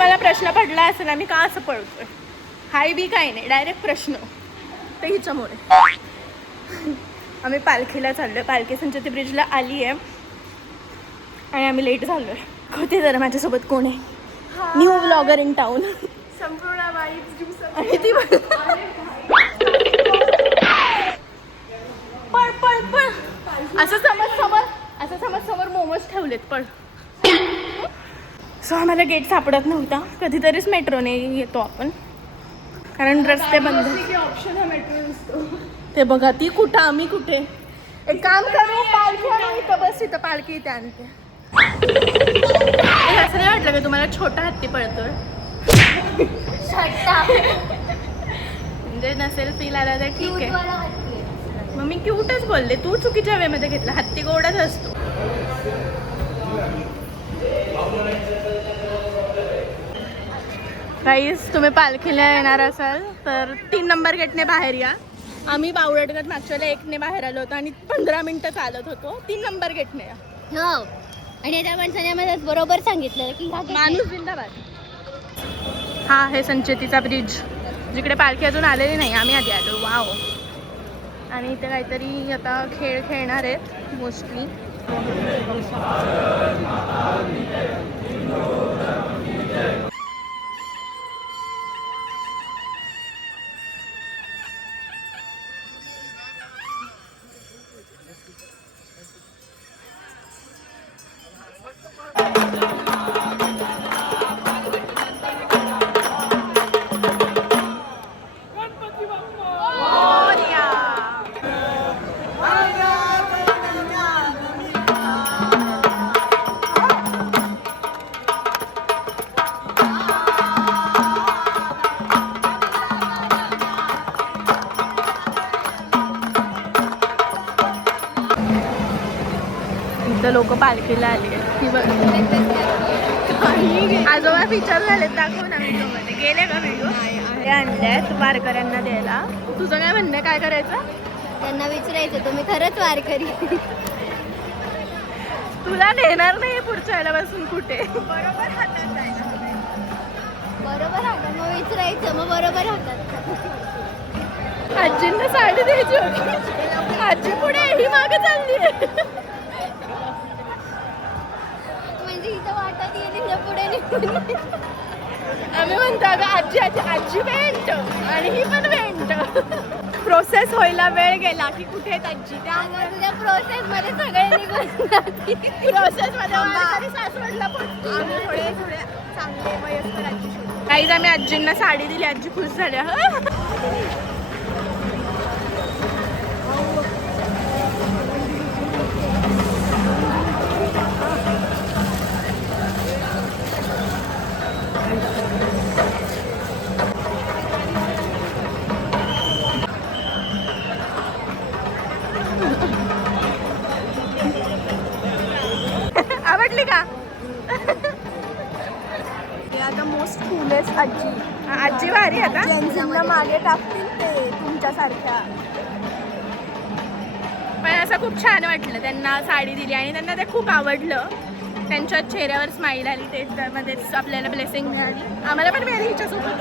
तुम्हाला प्रश्न पडला असेल आम्ही का असं पळतोय, हाय बी काही नाही, डायरेक्ट प्रश्न ते हिच्यामुळे. आम्ही पालखीला चाललोय, पालखी संचेती ब्रिजला आली आहे आणि आम्ही लेट झालोय. होते जरा माझ्यासोबत कोण आहे, न्यू ब्लॉगर इन टाउन. संपूर्ण वाईब्स आणि ती पळ पळ पळ असं समज समोर मोमोज ठेवलेत, पळ. सो आम्हाला गेट सापडत नव्हता, कधीतरीच मेट्रोने येतो आपण कारण रस्ते बंद. ऑप्शन हा मेट्रो नसतो. ते बघा ती कुठं, आम्ही कुठे. एक काम करू, पालखी आणू इथं, बस इथं पालखी इथे आणते. असं नाही वाटलं का तुम्हाला छोटा हत्ती पळतोय? म्हणजे नसेल फील आला तर ठीक आहे. मग मी क्यूटच बोलले, तू चुकीच्या वेमध्ये घेतला. हत्ती गोडच असतो. गाईस तुम्ही पालखीला येणार असाल तर 3 नंबर गेटने बाहेर या. आम्ही बावळटगत मागच्या 1ने बाहेर आलो होतो आणि 15 मिनिटं चालत होतो. 3 नंबर गेटने या. हो, आणि त्या माणसाने आम्हाला बरोबर सांगितलं की हा माणूस जिंदाबाद. हा आहे संचेतीचा ब्रिज, जिकडे पालखी अजून आलेली नाही, आम्ही आधी आलो. वाव. आणि इथे काहीतरी आता खेळ खेळणार आहेत मोस्टली. इथं लोक पालखीला आले. आजोबा फीचर झालेत, दाखव ना व्हिडिओमध्ये. गेले का व्हिडिओ? ते आणल्यात वारकऱ्यांना द्यायला. तुझं काय म्हणणं आहे, काय करायचं? त्यांना विचारायचं तुम्ही खरंच वारकरी? तुला नेणार नाही पुढच्या वेळेला बसून कुठे. बरोबर हातात मग विचारायचं, मग बरोबर हातात. आजींना साडी द्यायची होती, आजी पुढे ही मागे चालली. म्हणजे इथं वाटत येते पुढे निघून. आम्ही म्हणतो अगं आजी आजी आजी वेंट आणि ही पण वेंट. प्रोसेस व्हायला वेळ गेला की कुठे आहेत आजी, त्यामुळे तुझ्या प्रोसेस मध्ये सगळे निघून जातील. प्रोसेस मध्ये वारकरी सासवडला पण आम्ही थोडे चांगले वयस्कर आजी शोधतो. काहीच आम्ही आजींना साडी दिली, आजी खुश झाल्या. आवडली का? आता मोस्ट फुलेस्ट आजी. आजी भारी आता ज्यांना मागे टाकतील ते तुमच्यासारख्या. पण असं खूप छान वाटलं, त्यांना साडी दिली आणि त्यांना ते खूप आवडलं. त्यांच्या चेहऱ्यावर स्माईल आली, त्यामध्येच आपल्याला ब्लेसिंग मिळाली. आम्हाला पण मिळाली हिच्यासोबत.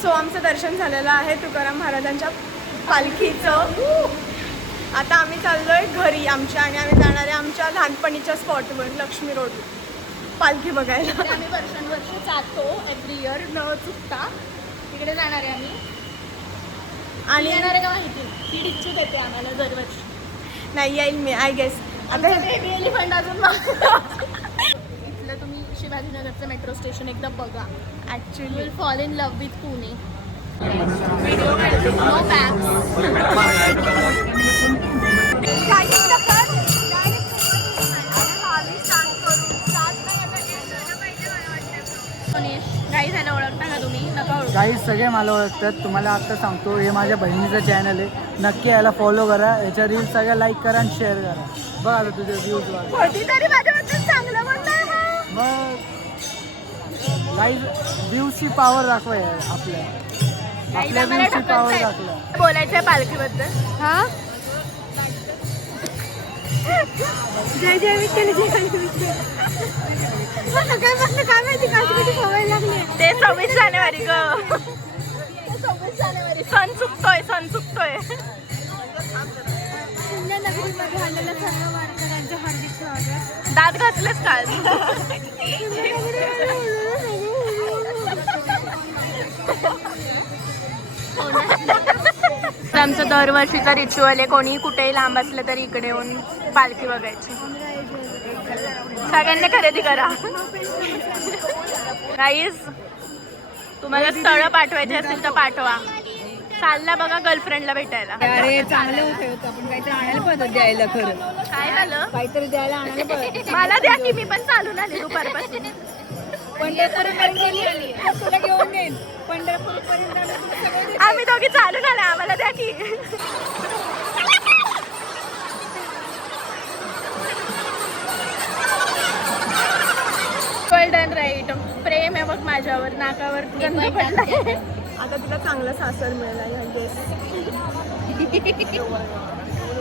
सो आमचं दर्शन झालेलं आहे तुकाराम महाराजांच्या पालखीचं. आता आम्ही चाललोय घरी आमच्या, आणि आम्ही जाणार आहे आमच्या लहानपणीच्या स्पॉटवर, लक्ष्मी रोड, पालखी बघायला. आम्ही वर्षानुवर्ष जातो एव्हरी इयर न चुकता. तिकडे जाणार आहे आम्ही. आणि येणार आहे का माहिती? आम्हाला दरवर्षी. नाही येईल मी आय गेस. आता बेबी एलिफंट अजून इथलं तुम्ही शिवाजीनगरचं मेट्रो स्टेशन एकदा बघा. Actually will fall in love with Pune. Video काढते नो बॅग्स. काही जण ओळखता का तुम्ही? नका ओळखू. काही सगळे मला ओळखतात. तुम्हाला आता सांगतो, हे माझ्या बहिणीचं चॅनल आहे. नक्की याला फॉलो करा. याच्या रील सगळ्या लाईक करा आणि शेअर करा. बघ आता तुझे व्ह्यूज कधीतरी माझ्याबद्दल चांगलं बोलतोय हा. मग लाईव्ह व्ह्यूजची पॉवर दाखवा यार आपल्या व्ह्यूजची पॉवर दाखवा. बोलायचंय पालखीबद्दल. हा जय जय विठ्ठल जय जय विठ्ठल. सकाळपासून काय माहिती कधी सवय लागली. ते 26 जानेवारी ग. 26 जानेवारी सण चुकतोय. पुण्यनगरीमध्ये आलेल्या सर्व वारकऱ्यांचे हार्दिक स्वागत. दात घातलेच काल. आमचं दरवर्षीचा रिच्युअल आहे. कोणी कुठेही लांब असलं तरी इकडे येऊन पालखी बघायची. सगळ्यांनी खरेदी करा. गाईज तुम्हाला स्थळं पाठवायची असतील तर पाठवा. चालला बघा गर्लफ्रेंडला भेटायला. अरे चांगलं होतं आपण काहीतरी आणायला पाहिजे द्यायला. खरं काय झालं? काहीतरी द्यायला आणायला पाहिजे. मला द्या की मी पण चालून आले दुपारपासून. पंढरपूरपर्यंत तुला घेऊन येईन. पंढरपूरपर्यंत आम्ही दोघी चालून आले. आम्हाला द्या की. Golden right. प्रेम आहे बघ माझ्यावर. नाकावर गंध पडलाय. आता तुला चांगलं सासर मिळालं आय गेस.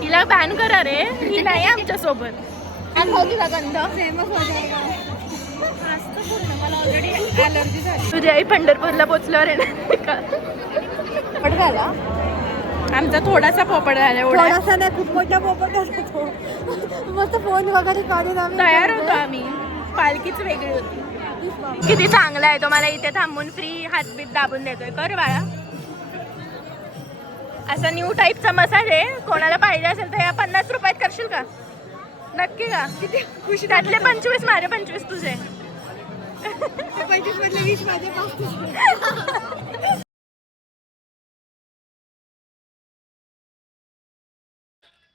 तिला बॅन करा रे. ही नाही आमच्या सोबत. तिला गंध फेमस हो जाएगा. मला ऑलरेडी ॲलर्जी झाली. तुझ्या आई पंढरपूरला पोचल्यावर येणार का? पोपट झाला आमचा. थोडासा पोपट झाला. एवढा थोडासा नाही खूप मोठा पोपट असतो. मस्त फोन वगैरे काढून आम्ही तयार होतो आम्ही. पालखीच वेगळी होती. किती चांगला आहे. तो मला इथे थांबून फ्री हातबीत दाबून देतोय. कर बाळा. असा न्यू टाईपचा मसाज आहे. कोणाला पाहिजे असेल तर या 50 रुपयात करशील का? नक्की का? किती खुशी. त्यातले 25 माझे 25 तुझे. 25 मधले 20 माझे.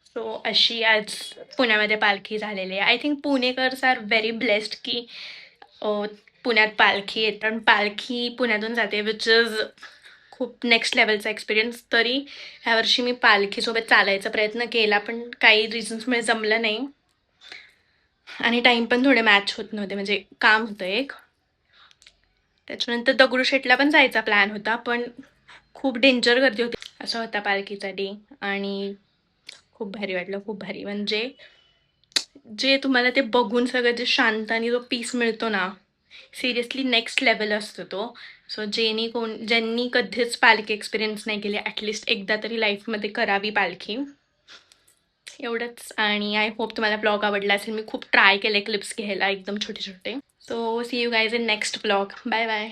सो अशी आज पुण्यामध्ये पालखी झालेली आहे. I think Punekars are very blessed की पुण्यात पालखी येते. पण पालखी पुण्यातून जाते विच इज खूप नेक्स्ट लेवलचा एक्सपिरियन्स. तरी ह्यावर्षी मी पालखीसोबत चालायचा प्रयत्न केला पण काही रिझन्समुळे जमलं नाही. आणि टाईम पण थोडे मॅच होत नव्हते. म्हणजे काम होतं एक. त्याच्यानंतर दगडूशेठला पण जायचा प्लॅन होता पण खूप डेंजर गर्दी होती. असा होता पालखीचा डे. आणि खूप भारी वाटलं. खूप भारी. म्हणजे जे तुम्हाला ते बघून सगळं जे शांत आणि जो पीस मिळतो ना, सिरियसली नेक्स्ट लेवल असतो तो. सो ज्यांनी कधीच पालखी एक्सपिरियन्स नाही केली ॲटलिस्ट एकदा तरी लाईफमध्ये करावी पालखी. एवढंच. आणि आय होप तुम्हाला ब्लॉग आवडला असेल. मी खूप ट्राय केले क्लिप्स घ्यायला एकदम छोटे छोटे. So see you guys in next blog. Bye bye.